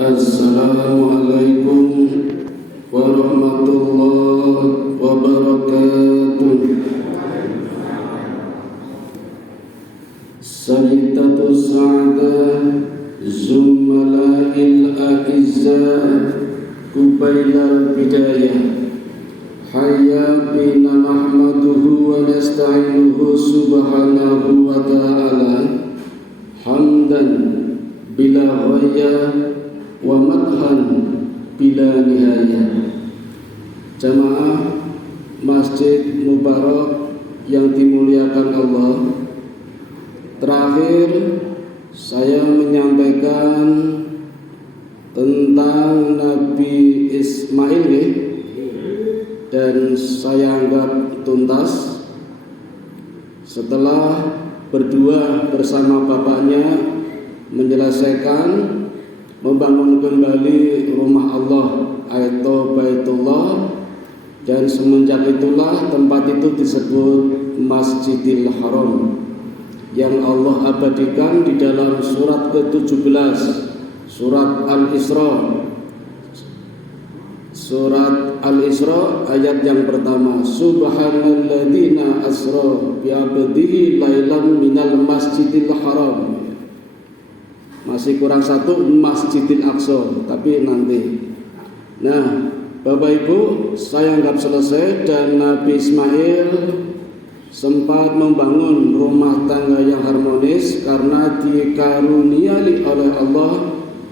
Assalamualaikum warahmatullahi wabarakatuh. Sayyidatu Sa'adah Zummala'il A'izza Kubailal Bidayah Hayya bina nahmaduhu wa nasta'inuhu subhanahu wa ta'ala hamdan bila ghaya wa madhan bila nihayah. Jamaah Masjid Mubarak yang dimuliakan Allah, terakhir saya menyampaikan tentang Nabi Ismail dan saya anggap tuntas. Setelah berdua bersama bapaknya menyelesaikan membangun kembali rumah Allah atau Baitullah, dan semenjak itulah tempat itu disebut Masjidil Haram yang Allah abadikan di dalam surat ke-17 surat Al-Isra. Surat Al-Isra ayat yang pertama, Subhanalladzina asra bi 'abdihi lailan minal masjidil haram. Masih kurang satu, Masjidil Aqsa, tapi nanti. Nah, Bapak Ibu, saya anggap selesai dan Nabi Ismail sempat membangun rumah tangga yang harmonis karena dikaruniai oleh Allah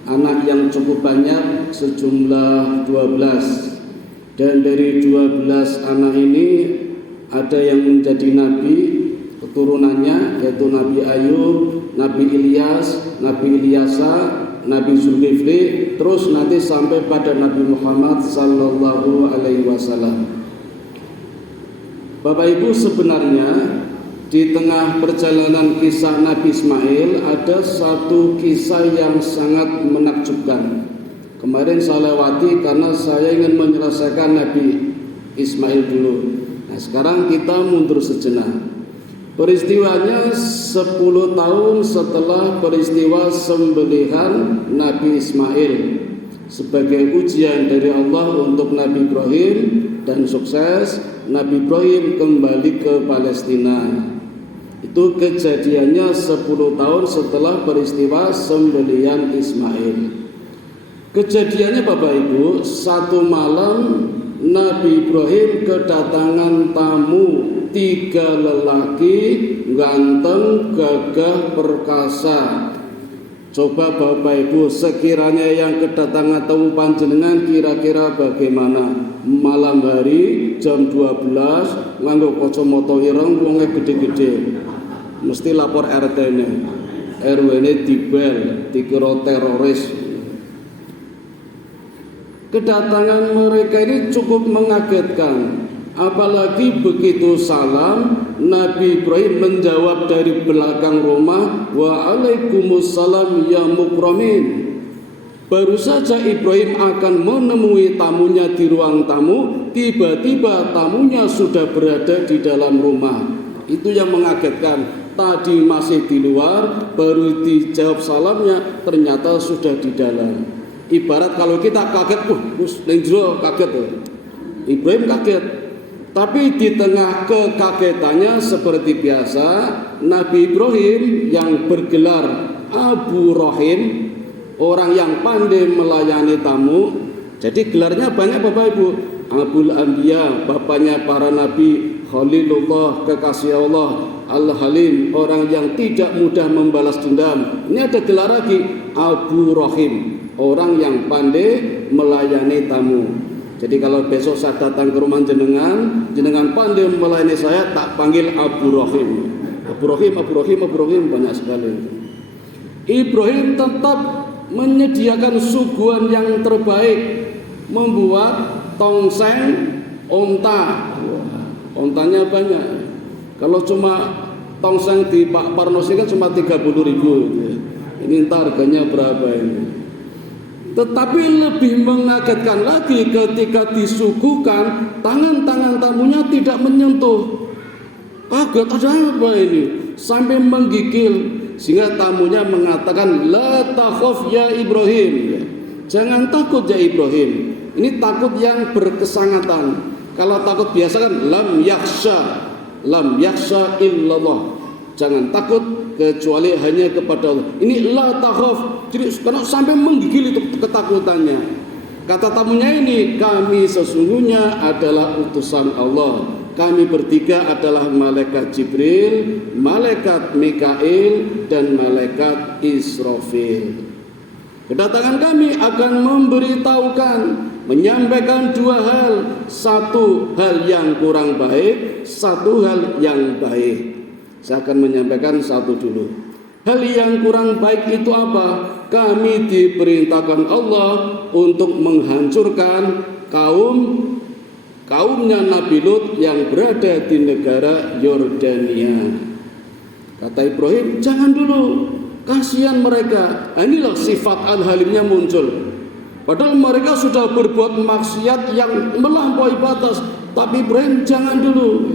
anak yang cukup banyak, sejumlah 12. Dan dari 12 anak ini ada yang menjadi nabi keturunannya, yaitu Nabi Ayub, Nabi Ilyas, Nabi Ilyasa, Nabi Zulkifli, terus nanti sampai pada Nabi Muhammad sallallahu alaihi wasallam. Bapak Ibu, sebenarnya di tengah perjalanan kisah Nabi Ismail ada satu kisah yang sangat menakjubkan. Kemarin saya lewati karena saya ingin menyelesaikan Nabi Ismail dulu. Nah, sekarang kita mundur sejenak. Peristiwanya 10 tahun setelah peristiwa sembelihan Nabi Ismail sebagai ujian dari Allah untuk Nabi Ibrahim, dan sukses Nabi Ibrahim kembali ke Palestina. Itu kejadiannya 10 tahun setelah peristiwa sembelihan Ismail. Kejadiannya Bapak Ibu, satu malam Nabi Ibrahim kedatangan tamu, 3 lelaki ganteng, gagah, perkasa. Coba Bapak Ibu, sekiranya yang kedatangan tamu panjenengan kira-kira bagaimana? Malam hari jam 12 nganggo kacamata ireng, wonge gede-gede. Mesti lapor RT ne. RW ne dibel, dikira teroris. Kedatangan mereka ini cukup mengagetkan. Apalagi begitu salam, Nabi Ibrahim menjawab dari belakang rumah, Waalaikumsalam ya mukramin. Baru saja Ibrahim akan menemui tamunya di ruang tamu, tiba-tiba tamunya sudah berada di dalam rumah. Itu yang mengagetkan. Tadi masih di luar, baru dijawab salamnya, ternyata sudah di dalam. Ibarat kalau kita kaget, kaget. Ibrahim kaget. Tapi di tengah kekagetannya seperti biasa, Nabi Ibrahim yang bergelar Abu Rahim, orang yang pandai melayani tamu. Jadi gelarnya banyak Bapak Ibu. Abul Anbiya, bapaknya para nabi, Khalilullah, kekasih Allah, Al-Halim, orang yang tidak mudah membalas dendam. Ini ada gelar lagi, Abu Rahim, orang yang pandai melayani tamu. Jadi kalau besok saya datang ke rumah jenengan, jenengan pandai melayani saya, tak panggil Abu Rahim. Abu Rahim, Abu Rahim, Abu Rahim, banyak sekali. Ibrahim tetap menyediakan suguhan yang terbaik, membuat tongseng onta. Ontanya banyak. Kalau cuma tongseng di Pak Parnosi kan cuma 30.000. Ini ntar harganya berapa ini? Tetapi lebih mengagetkan lagi ketika disuguhkan, tangan-tangan tamunya tidak menyentuh. Kaget, ada apa ini? Sampai menggigil. Sehingga tamunya mengatakan, La takhaf ya Ibrahim. Jangan takut ya Ibrahim. Ini takut yang berkesangatan. Kalau takut biasa kan lam yakhsha illallah. Jangan takut kecuali hanya kepada Allah. Ini la takhaf. Jadi karena sampai menggigil itu ketakutannya. Kata tamunya ini, kami sesungguhnya adalah utusan Allah. Kami bertiga adalah malaikat Jibril, malaikat Mikail, dan malaikat Israfil. Kedatangan kami akan memberitahukan, menyampaikan dua hal. Satu hal yang kurang baik, satu hal yang baik. Saya akan menyampaikan satu dulu. Hal yang kurang baik itu apa? Kami diperintahkan Allah untuk menghancurkan kaumnya Nabi Lut yang berada di negara Yordania. Kata Ibrahim, jangan dulu, kasihan mereka. Nah, inilah sifat al-halimnya muncul. Padahal mereka sudah berbuat maksiat yang melampaui batas, tapi Ibrahim jangan dulu.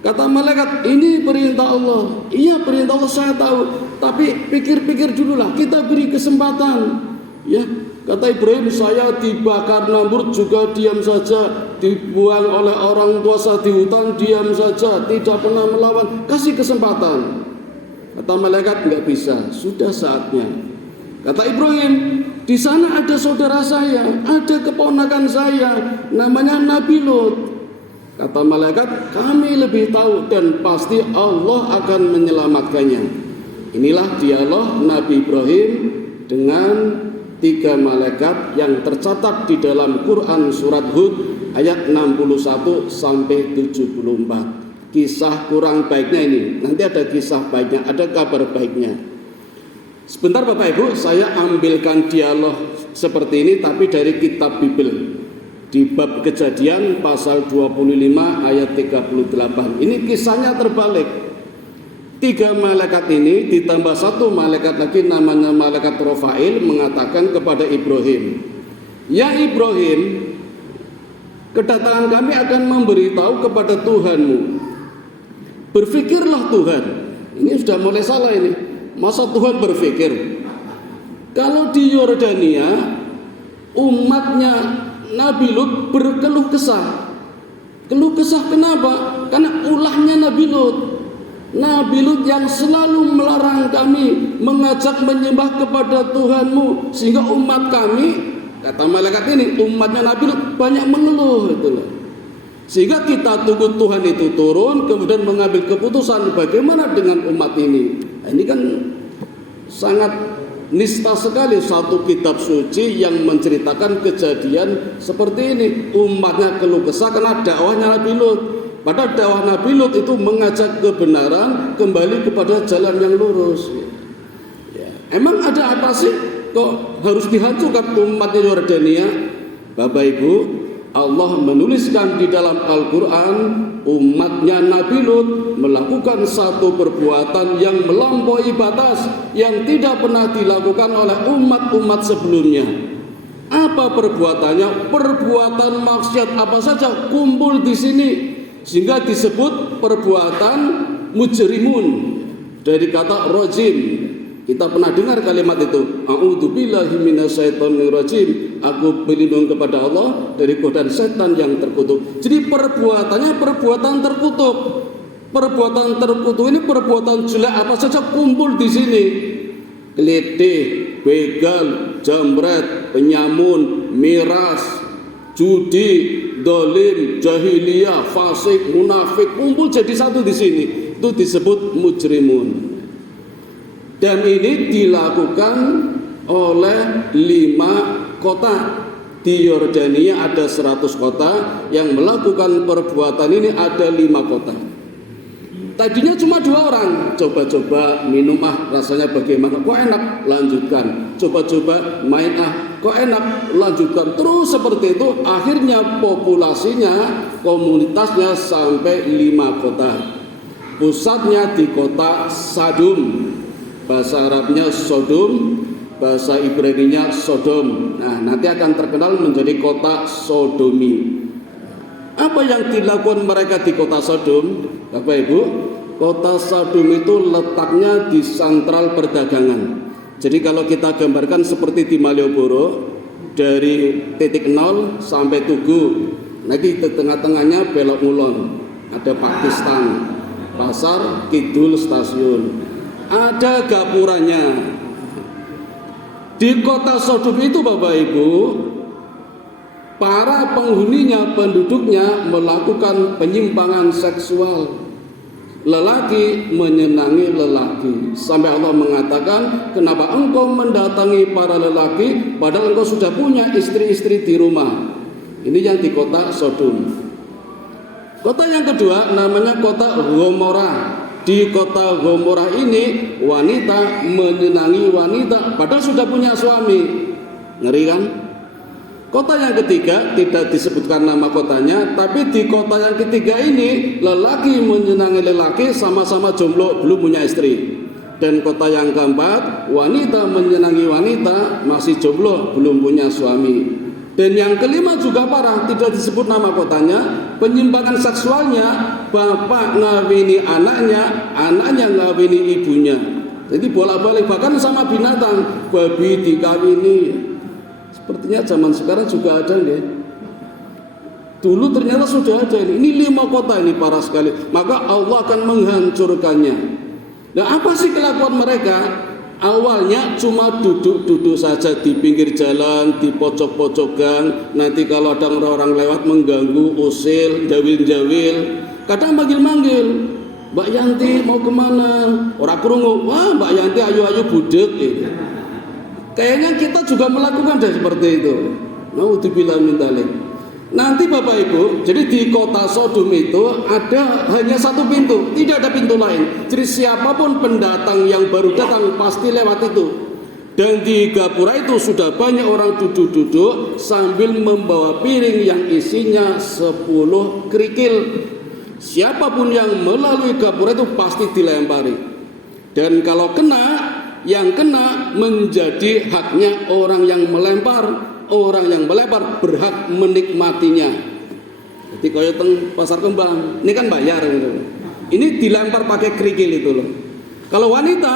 Kata malaikat, ini perintah Allah. Iya, perintah Allah saya tahu, tapi pikir-pikir dulu lah, kita beri kesempatan. Ya, kata Ibrahim, saya dibakar Namrud juga diam saja, dibuang oleh orang tua saya di hutan diam saja, tidak pernah melawan. Kasih kesempatan. Kata malaikat, enggak bisa, sudah saatnya. Kata Ibrahim, di sana ada saudara saya, ada keponakan saya, namanya Nabi Lut. Kata malaikat, kami lebih tahu dan pasti Allah akan menyelamatkannya. Inilah dialog Nabi Ibrahim dengan tiga malaikat yang tercatat di dalam Quran surat Hud ayat 61 sampai 74. Kisah kurang baiknya ini, nanti ada kisah baiknya, ada kabar baiknya. Sebentar Bapak Ibu, saya ambilkan dialog seperti ini tapi dari kitab Bible. Di bab Kejadian pasal 25 ayat 38. Ini kisahnya terbalik. Tiga malaikat ini ditambah satu malaikat lagi namanya malaikat Rafail mengatakan kepada Ibrahim, ya Ibrahim, kedatangan kami akan memberitahu kepada Tuhanmu. Berfikirlah Tuhan. Ini sudah mulai salah ini. Masa Tuhan berfikir? Kalau di Yordania umatnya Nabi Lut berkeluh kesah. Keluh kesah kenapa? Karena ulahnya Nabi Lut. Nabi Lut yang selalu melarang kami mengajak menyembah kepada Tuhanmu, sehingga umat kami, kata malaikat ini, umatnya Nabi Lut banyak mengeluh itulah. Sehingga kita tunggu Tuhan itu turun, kemudian mengambil keputusan bagaimana dengan umat ini. Nah, ini kan sangat nista sekali satu kitab suci yang menceritakan kejadian seperti ini. Umatnya keluh kesah karena dakwahnya Nabi Lut. Padahal dakwah Nabi Lut itu mengajak kebenaran kembali kepada jalan yang lurus. Ya. Emang ada apa sih kok harus dihancurkan umatnya Yordania? Bapak Ibu, Allah menuliskan di dalam Al-Quran umatnya Nabi Lut melakukan satu perbuatan yang melampaui batas yang tidak pernah dilakukan oleh umat-umat sebelumnya. Apa perbuatannya? Perbuatan maksiat apa saja kumpul di sini sehingga disebut perbuatan mujrimun dari kata rojim. Kita pernah dengar kalimat itu, a'udzubillahi minasyaitonirrajim. Aku berlindung kepada Allah dari godaan setan yang terkutuk. Jadi perbuatannya perbuatan terkutuk. Perbuatan terkutuk ini perbuatan jelek apa saja kumpul di sini. Kelitih, begal, jambret, penyamun, miras, judi, dolim, jahiliyah, fasik, munafik kumpul jadi satu di sini. Itu disebut mujrimun. Dan ini dilakukan oleh 5 kota. Di Yordania ada 100 kota yang melakukan perbuatan ini, ada 5 kota. Tadinya cuma 2 orang, coba-coba minum rasanya bagaimana, kok enak, lanjutkan. Coba-coba main kok enak, lanjutkan. Terus seperti itu, akhirnya populasinya, komunitasnya sampai 5 kota. Pusatnya di kota Sadum. Bahasa Arabnya Sodom, bahasa Ibraninya Sodom. Nah, nanti akan terkenal menjadi kota Sodomi. Apa yang dilakukan mereka di kota Sodom, Bapak Ibu? Kota Sodom itu letaknya di sentral perdagangan. Jadi kalau kita gambarkan seperti di Malioboro, dari titik 0 sampai Tugu, nanti di tengah-tengahnya belok ngulon, ada Pakistan, Pasar Kidul stasiun, ada gapuranya. Di kota Sodom itu Bapak Ibu, para penghuninya, penduduknya melakukan penyimpangan seksual. Lelaki menyenangi lelaki, sampai Allah mengatakan, kenapa engkau mendatangi para lelaki padahal engkau sudah punya istri-istri di rumah. Ini yang di kota Sodom. Kota yang kedua namanya kota Gomora. Di kota Gomora ini wanita menyenangi wanita padahal sudah punya suami. Ngeri kan? Kota yang ketiga tidak disebutkan nama kotanya, tapi di kota yang ketiga ini lelaki menyenangi lelaki sama-sama jomblo, belum punya istri. Dan kota yang keempat, wanita menyenangi wanita masih jomblo, belum punya suami. Dan yang kelima juga parah, tidak disebut nama kotanya, penyimpangan seksualnya, bapak ngawini anaknya, anaknya ngawini ibunya. Jadi bolak-balik, bahkan sama binatang, babi dikawini. Sepertinya zaman sekarang juga ada ya. Dulu ternyata sudah ada ini. Ini 5 kota ini parah sekali. Maka Allah akan menghancurkannya. Nah, apa sih kelakuan mereka? Awalnya cuma duduk-duduk saja di pinggir jalan, di pojok-pojok gang. Nanti kalau ada orang lewat mengganggu, usil, jawil-jawil. Kadang manggil-manggil, Mbak Yanti mau kemana? Orang krungu, wah Mbak Yanti ayo-ayo budek gitu. Kayaknya kita juga melakukan seperti itu. Naudzubillah min dzalik. Nanti Bapak Ibu, jadi di kota Sodom itu ada hanya satu pintu, tidak ada pintu lain. Jadi siapapun pendatang yang baru datang pasti lewat itu. Dan di gapura itu sudah banyak orang duduk-duduk sambil membawa piring yang isinya 10 kerikil. Siapapun yang melalui gapura itu pasti dilempari. Dan kalau kena, yang kena menjadi haknya orang yang melempar. Orang yang melempar berhak menikmatinya. Jadi kayak pasar kembang, ini kan bayar gitu. Ini dilempar pakai kerikil itu loh. Kalau wanita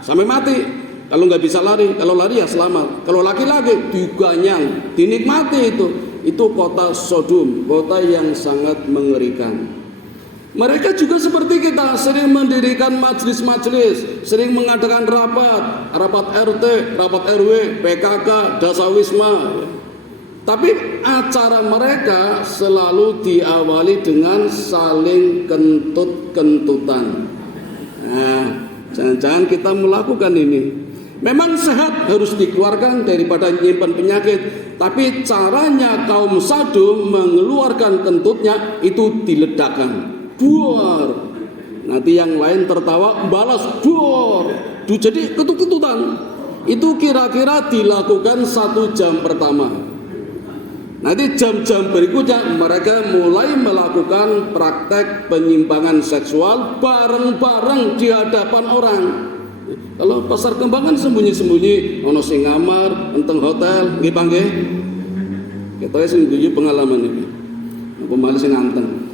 sampai mati, kalau nggak bisa lari, kalau lari ya selamat. Kalau laki-laki diganyang, dinikmati itu. Itu kota Sodom, kota yang sangat mengerikan. Mereka juga seperti kita, sering mendirikan majelis-majelis, sering mengadakan rapat RT, rapat RW, PKK, Dasawisma. Tapi acara mereka selalu diawali dengan saling kentut-kentutan. Nah, jangan-jangan kita melakukan ini. Memang sehat harus dikeluarkan daripada menyimpan penyakit, tapi caranya kaum Sodom mengeluarkan kentutnya itu diledakkan. Duar, nanti yang lain tertawa balas duar. Jadi ketut-ketutan. Itu kira-kira dilakukan 1 jam pertama. Nanti jam-jam berikutnya mereka mulai melakukan praktek penyimpangan seksual bareng-bareng di hadapan orang. Kalau pasar kembang kan sembunyi-sembunyi, ono sing ngamar, enteng hotel, nggih panggih. Kita sing guyu pengalaman iki. Apa malah sing anteng.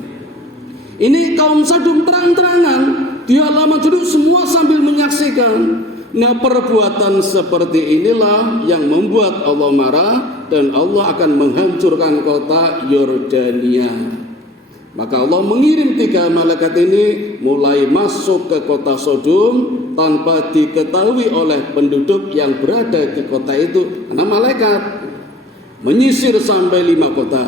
Ini kaum Sodom terang-terangan di halaman duduk semua sambil menyaksikan. Nah, perbuatan seperti inilah yang membuat Allah marah dan Allah akan menghancurkan kota Yordania. Maka Allah mengirim 3 malaikat ini mulai masuk ke kota Sodom tanpa diketahui oleh penduduk yang berada di kota itu. Karena malaikat menyisir sampai 5 kota.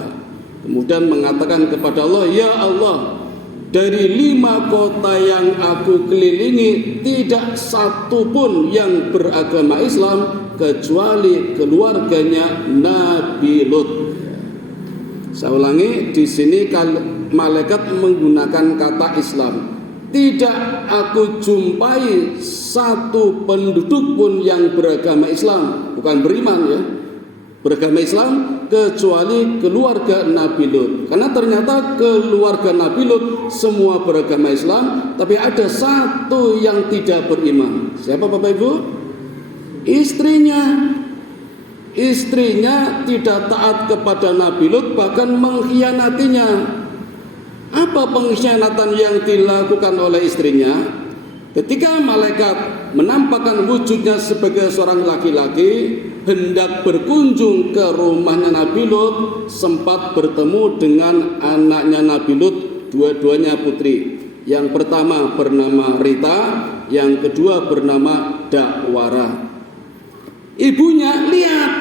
Kemudian mengatakan kepada Allah, ya Allah, dari 5 kota yang aku kelilingi tidak satu pun yang beragama Islam kecuali keluarganya Nabi Lut. Saya ulangi, di sini malaikat menggunakan kata Islam. Tidak aku jumpai satu penduduk pun yang beragama Islam, bukan beriman ya, beragama Islam kecuali keluarga Nabi Lut. Karena ternyata keluarga Nabi Lut semua beragama Islam, tapi ada satu yang tidak beriman. Siapa Bapak Ibu? Istrinya. Istrinya tidak taat kepada Nabi Lut, bahkan mengkhianatinya. Apa pengkhianatan yang dilakukan oleh istrinya? Ketika malaikat menampakkan wujudnya sebagai seorang laki-laki, hendak berkunjung ke rumahnya Nabi Lut, sempat bertemu dengan anaknya Nabi Lut, dua-duanya putri. Yang pertama bernama Rita, yang kedua bernama Dakwara. Ibunya lihat,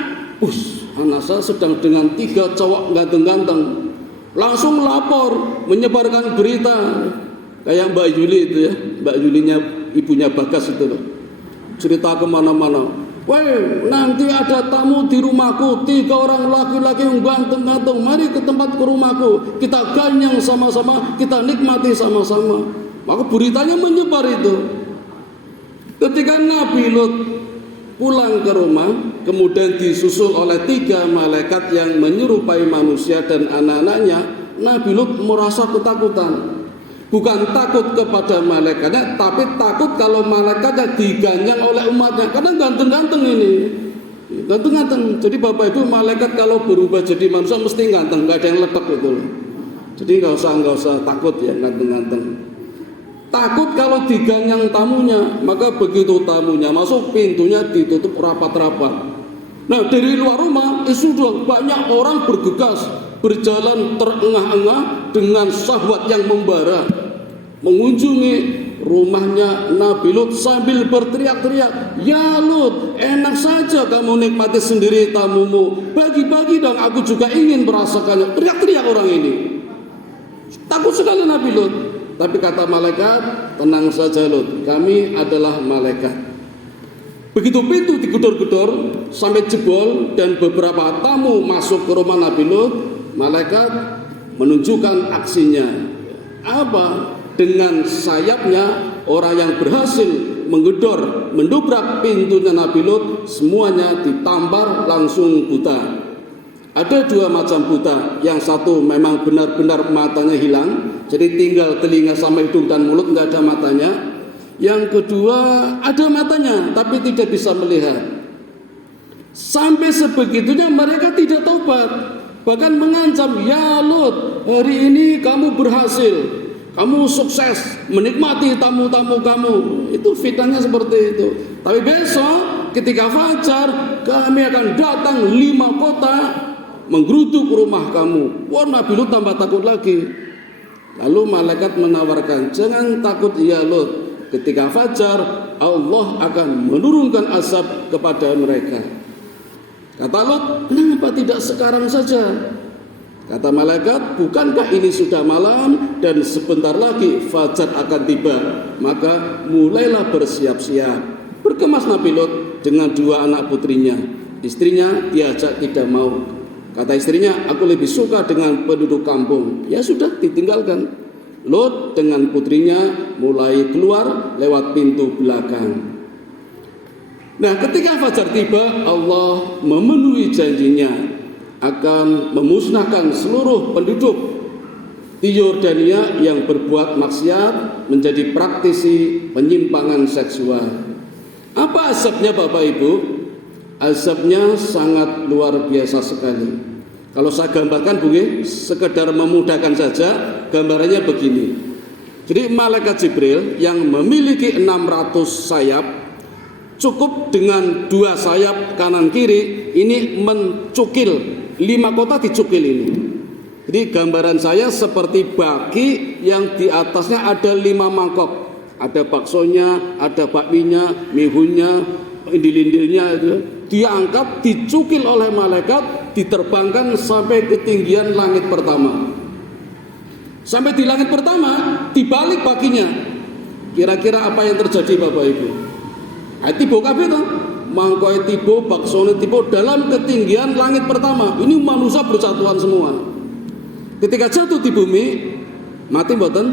anak saya sedang dengan 3 cowok ganteng-ganteng. Langsung lapor, menyebarkan berita. Kayak Mbak Yuli itu ya, Mbak Yulinya ibunya Bagas itu loh. Cerita kemana-mana. Woi, nanti ada tamu di rumahku, 3 orang laki-laki yang ganteng-ganteng. Mari ke rumahku, kita ganyang sama-sama, kita nikmati sama-sama. Maka beritanya menyebar itu. Ketika Nabi Lut pulang ke rumah, kemudian disusul oleh 3 malaikat yang menyerupai manusia dan anak-anaknya, Nabi Lut merasa ketakutan. Bukan takut kepada malaikatnya, tapi takut kalau malaikatnya diganyang oleh umatnya. Karena ganteng-ganteng ini, ganteng-ganteng. Jadi Bapak Ibu, malaikat kalau berubah jadi manusia mesti ganteng, nggak ada yang letak gitu loh. Jadi nggak usah takut ya ganteng-ganteng. Takut kalau diganyang tamunya, maka begitu tamunya masuk, pintunya ditutup rapat-rapat. Nah, dari luar rumah sudah banyak orang bergegas, berjalan terengah-engah dengan syahwat yang membara, mengunjungi rumahnya Nabi Lut sambil berteriak-teriak, "Ya Lut, enak saja kamu nikmati sendiri tamumu, bagi-bagi dong, aku juga ingin merasakannya." Teriak-teriak orang ini. Takut sekali Nabi Lut. Tapi kata malaikat, "Tenang saja Lut, kami adalah malaikat." Begitu pintu digedor-gedor sampai jebol dan beberapa tamu masuk ke rumah Nabi Lut, malaikat menunjukkan aksinya. Apa? Dengan sayapnya, orang yang berhasil mendobrak pintunya Nabi Lut, semuanya ditampar langsung buta. Ada 2 macam buta, yang satu memang benar-benar matanya hilang, jadi tinggal telinga sama hidung dan mulut, nggak ada matanya. Yang kedua ada matanya tapi tidak bisa melihat. Sampai sebegitunya mereka tidak taubat, bahkan mengancam, "Ya Lut, hari ini kamu berhasil, kamu sukses menikmati tamu-tamu kamu." Itu fitnahnya seperti itu. Tapi besok ketika fajar kami akan datang 5 kota menggeruduk rumah kamu. Wah, Nabi Lut tambah takut lagi. Lalu malaikat menawarkan, "Jangan takut ya Lut, ketika fajar Allah akan menurunkan azab kepada mereka." Kata Lut, "Kenapa tidak sekarang saja?" Kata malaikat, "Bukankah ini sudah malam dan sebentar lagi fajar akan tiba? Maka mulailah bersiap-siap." Berkemas Nabi Lut dengan 2 anak putrinya. Istrinya diajak tidak mau. Kata istrinya, "Aku lebih suka dengan penduduk kampung." Ya sudah, ditinggalkan. Lut dengan putrinya mulai keluar lewat pintu belakang. Nah, ketika fajar tiba, Allah memenuhi janjinya akan memusnahkan seluruh penduduk di Yordania yang berbuat maksiat, menjadi praktisi penyimpangan seksual. Apa azabnya Bapak Ibu? Azabnya sangat luar biasa sekali. Kalau saya gambarkan sekedar memudahkan saja, gambarannya begini. Jadi malaikat Jibril yang memiliki 600 sayap, cukup dengan 2 sayap kanan kiri, ini mencukil 5 kota, dicukil ini. Jadi gambaran saya seperti baki yang di atasnya ada 5 mangkok. Ada baksonya, ada bakminya, mihunnya, indil-indilnya itu. Diangkat, dicukil oleh malaikat, diterbangkan sampai ketinggian langit pertama. Sampai di langit pertama, dibalik bakinya. Kira-kira apa yang terjadi Bapak Ibu? Tiba kabeh toh, mangkoi tiba, baksone tiba dalam ketinggian langit pertama. Ini manusia bersatuan semua. Ketika jatuh di bumi, mati mboten?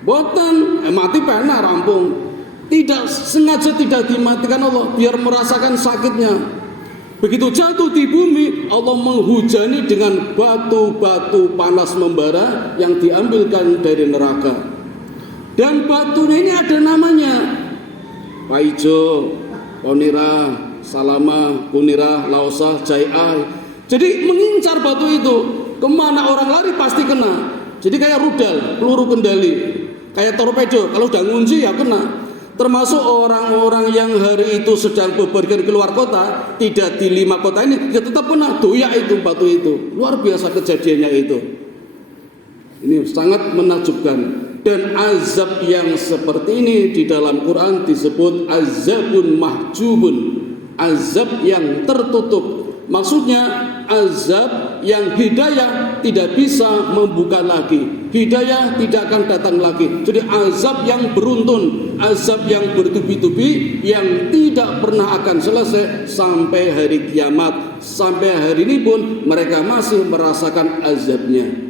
Mboten, mati pena rampung. Tidak sengaja tidak dimatikan Allah biar merasakan sakitnya. Begitu jatuh di bumi, Allah menghujani dengan batu-batu panas membara yang diambilkan dari neraka. Dan batunya ini ada namanya: Paijo, Ponira, Salama, Kunira, Lausa, Jai'ai. Jadi mengincar batu itu, kemana orang lari pasti kena. Jadi kayak rudal, peluru kendali, kayak torpedo, kalau udah ngunci ya kena. Termasuk orang-orang yang hari itu sedang bepergian keluar kota, tidak di 5 kota ini, ya tetap pernah doyak itu batu itu. Luar biasa kejadiannya itu. Ini sangat menakjubkan. Dan azab yang seperti ini di dalam Quran disebut azabun mahjubun, azab yang tertutup. Maksudnya azab yang hidayah tidak bisa membuka lagi, hidayah tidak akan datang lagi. Jadi azab yang beruntun, azab yang bertubi-tubi, yang tidak pernah akan selesai sampai hari kiamat. Sampai hari ini pun mereka masih merasakan azabnya.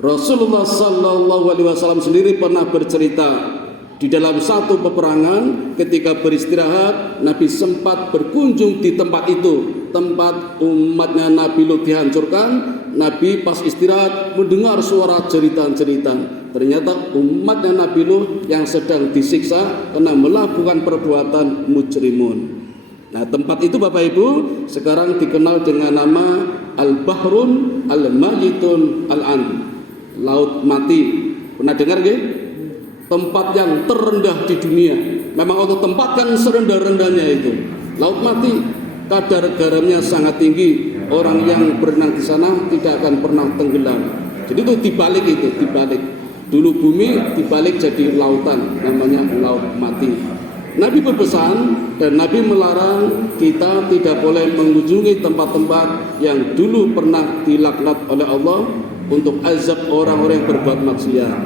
Rasulullah Sallallahu Alaihi Wasallam sendiri pernah bercerita di dalam satu peperangan ketika beristirahat, Nabi sempat berkunjung di tempat itu, tempat umatnya Nabi Lut dihancurkan. Nabi pas istirahat mendengar suara jeritan-jeritan. Ternyata umatnya Nabi Lut yang sedang disiksa karena melakukan perbuatan mujrimun. Nah, tempat itu Bapak Ibu sekarang dikenal dengan nama Al-Bahrun Al-Mayitun Al-An, Laut Mati. Pernah dengar nggih? Tempat yang terendah di dunia. Memang Allah tempatkan serendah-rendahnya itu. Laut Mati, kadar garamnya sangat tinggi. Orang yang berenang di sana tidak akan pernah tenggelam. Jadi itu dibalik itu, dibalik. Dulu bumi dibalik jadi lautan, namanya Laut Mati. Nabi berpesan dan Nabi melarang kita tidak boleh mengunjungi tempat-tempat yang dulu pernah dilaknat oleh Allah untuk azab orang-orang yang berbuat maksiat.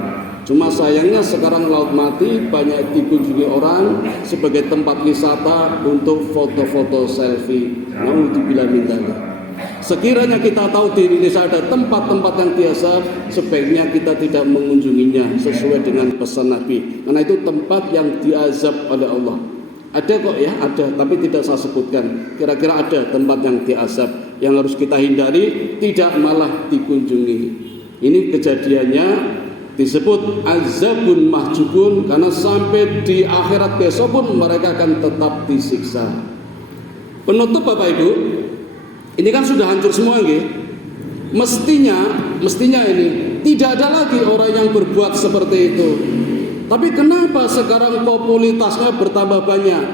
Cuma sayangnya sekarang Laut Mati banyak dikunjungi orang sebagai tempat wisata untuk foto-foto selfie. Naudzubillah min dzalik. Sekiranya kita tahu di Indonesia ada tempat-tempat yang biasa, sebaiknya kita tidak mengunjunginya sesuai dengan pesan Nabi. Karena itu tempat yang diazab oleh Allah. Ada kok ya, ada, tapi tidak saya sebutkan. Kira-kira ada tempat yang diazab yang harus kita hindari, tidak malah dikunjungi. Ini kejadiannya disebut azabun mahjubun karena sampai di akhirat besok pun mereka akan tetap disiksa. Penutup Bapak Ibu, ini kan sudah hancur semua nggih. Mestinya ini tidak ada lagi orang yang berbuat seperti itu. Tapi kenapa sekarang popularitasnya bertambah banyak?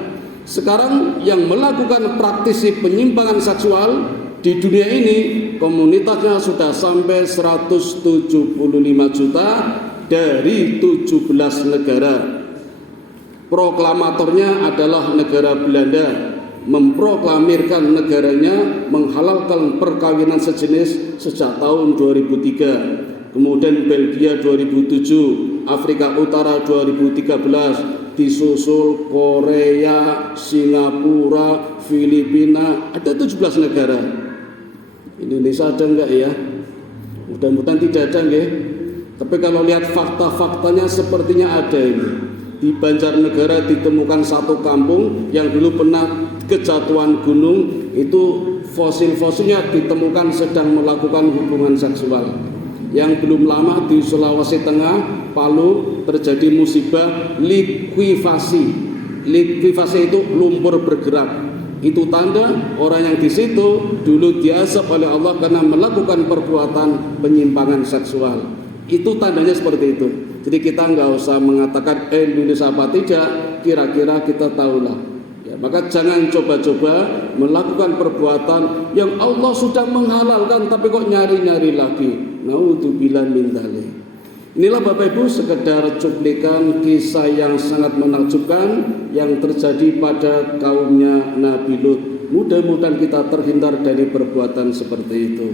Sekarang yang melakukan praktisi penyimpangan seksual di dunia ini komunitasnya sudah sampai 175 juta dari 17 negara. Proklamatornya adalah negara Belanda, memproklamirkan negaranya menghalalkan perkawinan sejenis sejak tahun 2003. Kemudian Belgia 2007, Afrika Utara 2013, disusul Korea, Singapura, Filipina, ada 17 negara. Indonesia ada enggak ya? Mudah-mudahan tidak ada nggih. Tapi kalau lihat fakta-faktanya sepertinya ada ini. Di Banjarnegara ditemukan satu kampung yang dulu pernah kejatuhan gunung, itu fosil-fosilnya ditemukan sedang melakukan hubungan seksual. Yang belum lama di Sulawesi Tengah, Palu, terjadi musibah likuifasi. Likuifasi itu lumpur bergerak. Itu tanda orang yang di situ dulu diazab oleh Allah karena melakukan perbuatan penyimpangan seksual. Itu tandanya seperti itu. Jadi kita nggak usah mengatakan Indonesia apa tidak, kira-kira kita tahulah. Ya, maka jangan coba-coba melakukan perbuatan yang Allah sudah menghalalkan tapi kok nyari-nyari lagi. Naudzubillah min dzalik. Inilah Bapak Ibu sekedar cuplikan kisah yang sangat menakjubkan yang terjadi pada kaumnya Nabi Lut. Mudah-mudahan kita terhindar dari perbuatan seperti itu.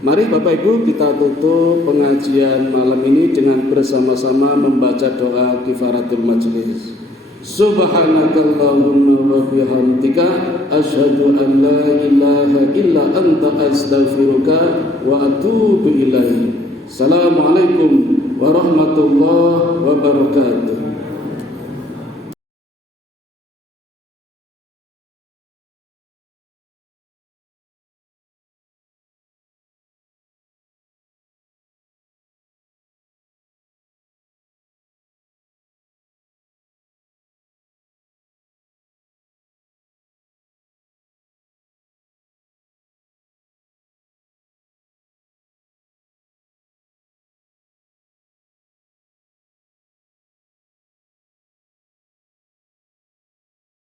Mari Bapak Ibu kita tutup pengajian malam ini dengan bersama-sama membaca doa kifaratul majlis. Subhanakallahumma wa bihamdika asyhadu an la ilaha illa anta astaghfiruka wa atubu ilaik. Assalamualaikum warahmatullahi wabarakatuh.